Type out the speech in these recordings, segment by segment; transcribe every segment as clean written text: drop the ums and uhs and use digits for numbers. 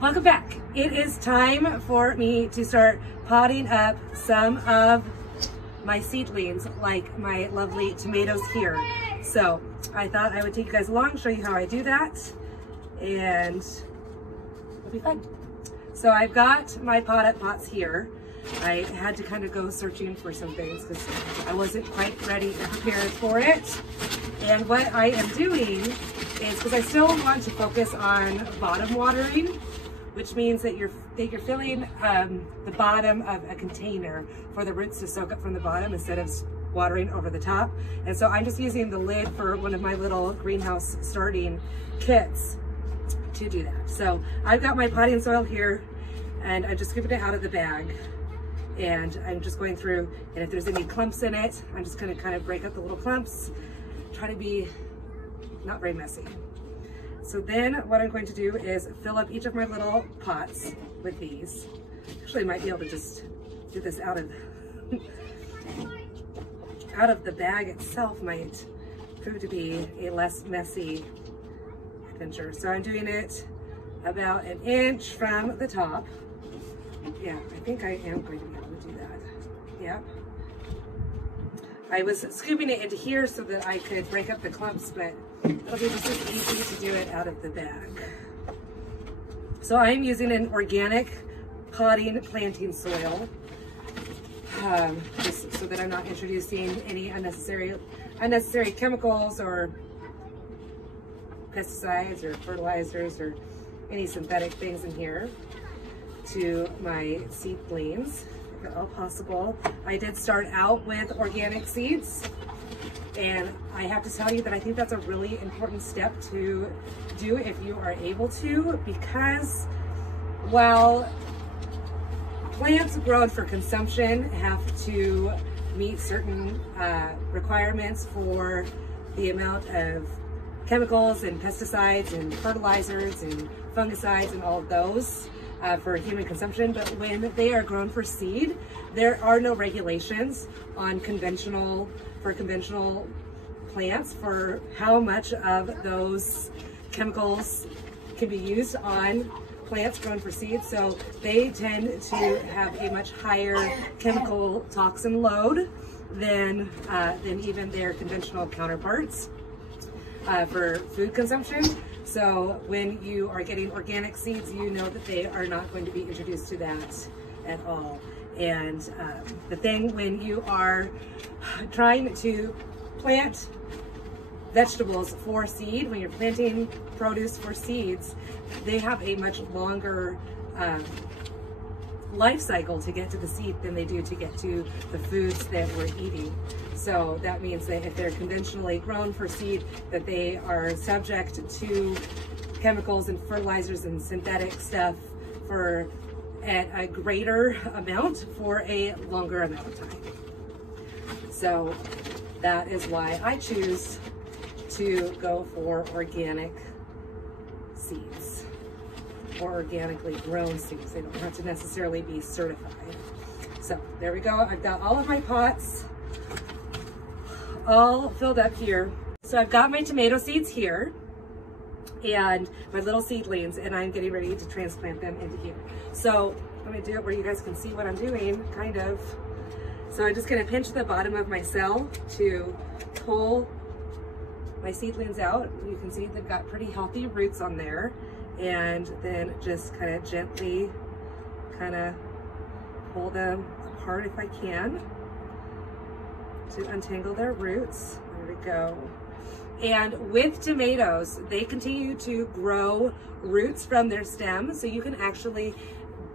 Welcome back. It is time for me to start potting up some of my seedlings, like my lovely tomatoes here. So I thought I would take you guys along, show you how I do that, and it'll be fun. So I've got my pots here. I had to kind of go searching for some things because I wasn't quite ready and prepared for it. And what I am doing is, because I still want to focus on bottom watering, which means that you're filling the bottom of a container for the roots to soak up from the bottom instead of watering over the top. And so I'm just using the lid for one of my little greenhouse starting kits to do that. So I've got my potting soil here and I'm just scooping it out of the bag. And I'm just going through, and if there's any clumps in it, I'm just gonna kind of break up the little clumps, try to be not very messy. So then what I'm going to do is fill up each of my little pots with these. Actually, I might be able to just do this out of the bag itself, might prove to be a less messy adventure. So I'm doing it about 1 inch from the top. Yeah, I think I am going to be able to do that. Yeah. I was scooping it into here so that I could break up the clumps, but it'll be just as easy to do it out of the bag. So I'm using an organic potting planting soil, just so that I'm not introducing any unnecessary chemicals or pesticides or fertilizers or any synthetic things in here to my seedlings, if at all possible. I did start out with organic seeds, and I have to tell you that I think that's a really important step to do if you are able to, because while plants grown for consumption have to meet certain requirements for the amount of chemicals and pesticides and fertilizers and fungicides and all of those, for human consumption, but when they are grown for seed, there are no regulations on conventional plants for how much of those chemicals can be used on plants grown for seed. So they tend to have a much higher chemical toxin load than even their conventional counterparts for food consumption. So when you are getting organic seeds, you know that they are not going to be introduced to that at all. And the thing when you are trying to plant vegetables for seed, when you're planting produce for seeds, they have a much longer life cycle to get to the seed than they do to get to the foods that we're eating. So that means that if they're conventionally grown for seed, that they are subject to chemicals and fertilizers and synthetic stuff at a greater amount for a longer amount of time. So that is why I choose to go for organic seeds or organically grown seeds. They don't have to necessarily be certified. So there we go. I've got all of my pots all filled up here. So I've got my tomato seeds here and my little seedlings, and I'm getting ready to transplant them into here. So I'm gonna do it where you guys can see what I'm doing, kind of. So I'm just gonna pinch the bottom of my cell to pull my seedlings out. You can see they've got pretty healthy roots on there, and then just kind of gently pull them apart if I can to untangle their roots. There we go. And with tomatoes, they continue to grow roots from their stem, so you can actually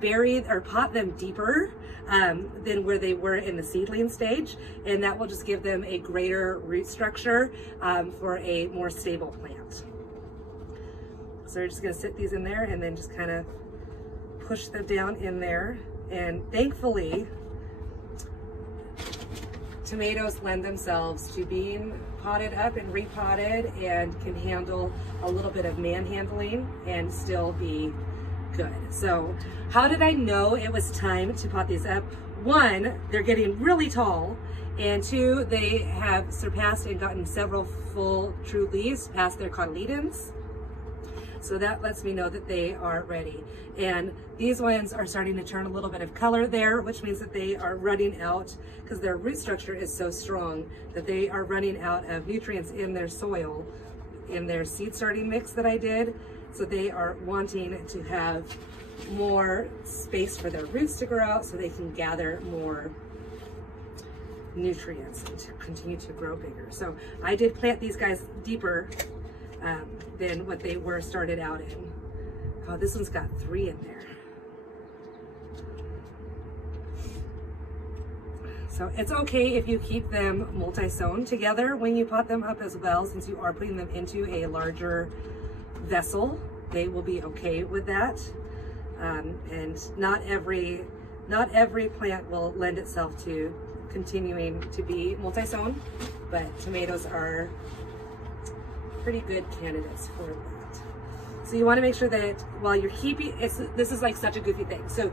bury or pot them deeper than where they were in the seedling stage, and that will just give them a greater root structure for a more stable plant. So we're just gonna sit these in there and then just kind of push them down in there. And thankfully, tomatoes lend themselves to being potted up and repotted and can handle a little bit of manhandling and still be good. So how did I know it was time to pot these up? One, they're getting really tall, and two, they have surpassed and gotten several full true leaves past their cotyledons. So that lets me know that they are ready. And these ones are starting to turn a little bit of color there, which means that they are running out, because their root structure is so strong that they are running out of nutrients in their soil, in their seed starting mix that I did. So they are wanting to have more space for their roots to grow out so they can gather more nutrients and to continue to grow bigger. So I did plant these guys deeper than what they were started out in. Oh, this one's got 3 in there. So it's okay if you keep them multi-sown together when you pot them up as well, since you are putting them into a larger vessel. They will be okay with that. And not every plant will lend itself to continuing to be multi-sown, but tomatoes are pretty good candidates for that. So you want to make sure that while you're keeping, this is like such a goofy thing. So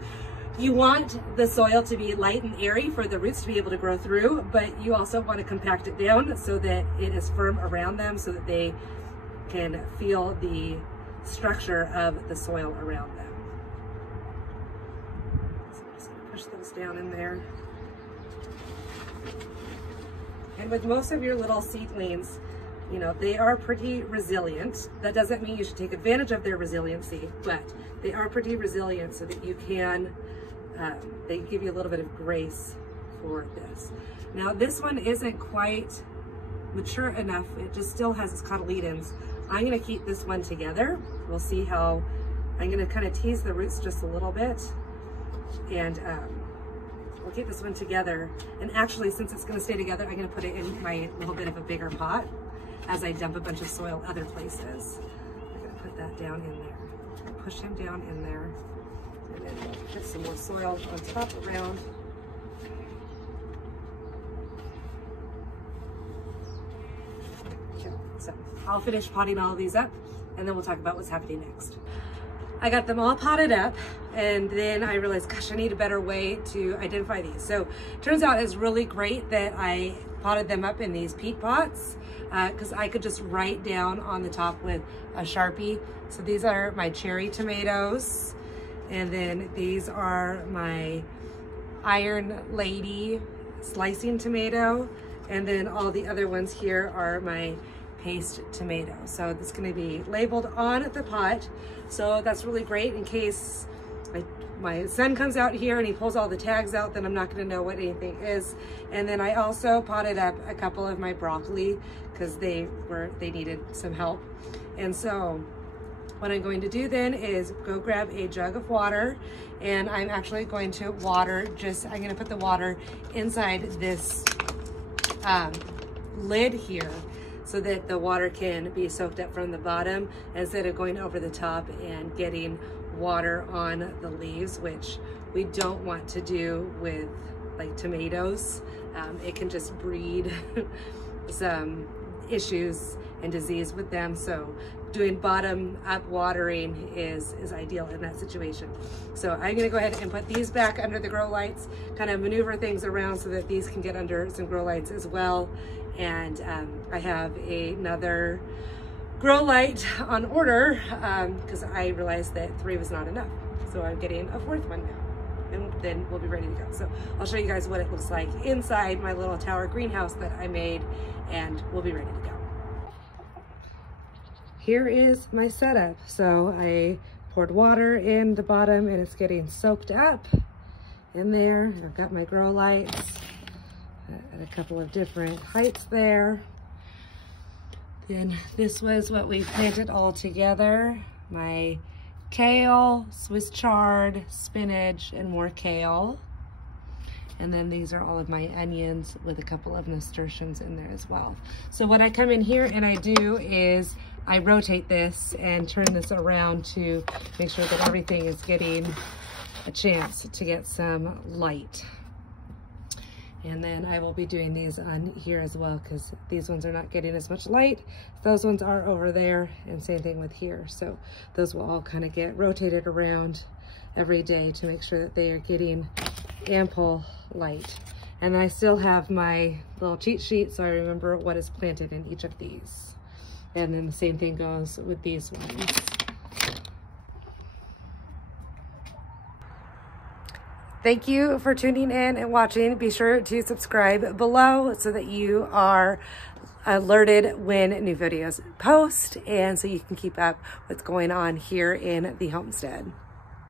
you want the soil to be light and airy for the roots to be able to grow through, but you also want to compact it down so that it is firm around them so that they can feel the structure of the soil around them. So I'm just going to push those down in there. And with most of your little seedlings, you know, they are pretty resilient. That doesn't mean you should take advantage of their resiliency, but they are pretty resilient so that you can, they give you a little bit of grace for this. Now this one isn't quite mature enough. It just still has its cotyledons. I'm gonna keep this one together. We'll see how, I'm gonna kind of tease the roots just a little bit, and we'll keep this one together. And actually, since it's gonna stay together, I'm gonna put it in my little bit of a bigger pot as I dump a bunch of soil other places. I'm gonna put that down in there. Push him down in there. And then we'll put some more soil on top around. Okay, so I'll finish potting all of these up and then we'll talk about what's happening next. I got them all potted up, and then I realized, gosh, I need a better way to identify these. So it turns out it's really great that I potted them up in these peat pots, because I could just write down on the top with a Sharpie. So these are my cherry tomatoes, and then these are my Iron Lady slicing tomato, and then all the other ones here are my paste tomato. So it's going to be labeled on the pot. So that's really great in case my son comes out here and he pulls all the tags out, then I'm not going to know what anything is. And then I also potted up a couple of my broccoli because they needed some help. And so what I'm going to do then is go grab a jug of water, and I'm actually going to water, I'm going to put the water inside this lid here, so that the water can be soaked up from the bottom instead of going over the top and getting water on the leaves, which we don't want to do with like tomatoes. It can just breed some issues and disease with them. So doing bottom up watering is ideal in that situation. So I'm gonna go ahead and put these back under the grow lights, kind of maneuver things around so that these can get under some grow lights as well. And I have another grow light on order because I realized that 3 was not enough. So I'm getting a 4th one now, and then we'll be ready to go. So I'll show you guys what it looks like inside my little tower greenhouse that I made, and we'll be ready to go. Here is my setup. So I poured water in the bottom and it's getting soaked up in there. I've got my grow lights at a couple of different heights there. Then this was what we planted all together. My kale, Swiss chard, spinach, and more kale. And then these are all of my onions with a couple of nasturtiums in there as well. So what I come in here and I do is I rotate this and turn this around to make sure that everything is getting a chance to get some light. And then I will be doing these on here as well, because these ones are not getting as much light. Those ones are over there, and same thing with here. So those will all kind of get rotated around every day to make sure that they are getting ample light. And I still have my little cheat sheet, so I remember what is planted in each of these. And then the same thing goes with these ones. Thank you for tuning in and watching. Be sure to subscribe below so that you are alerted when new videos post and so you can keep up what's going on here in the homestead.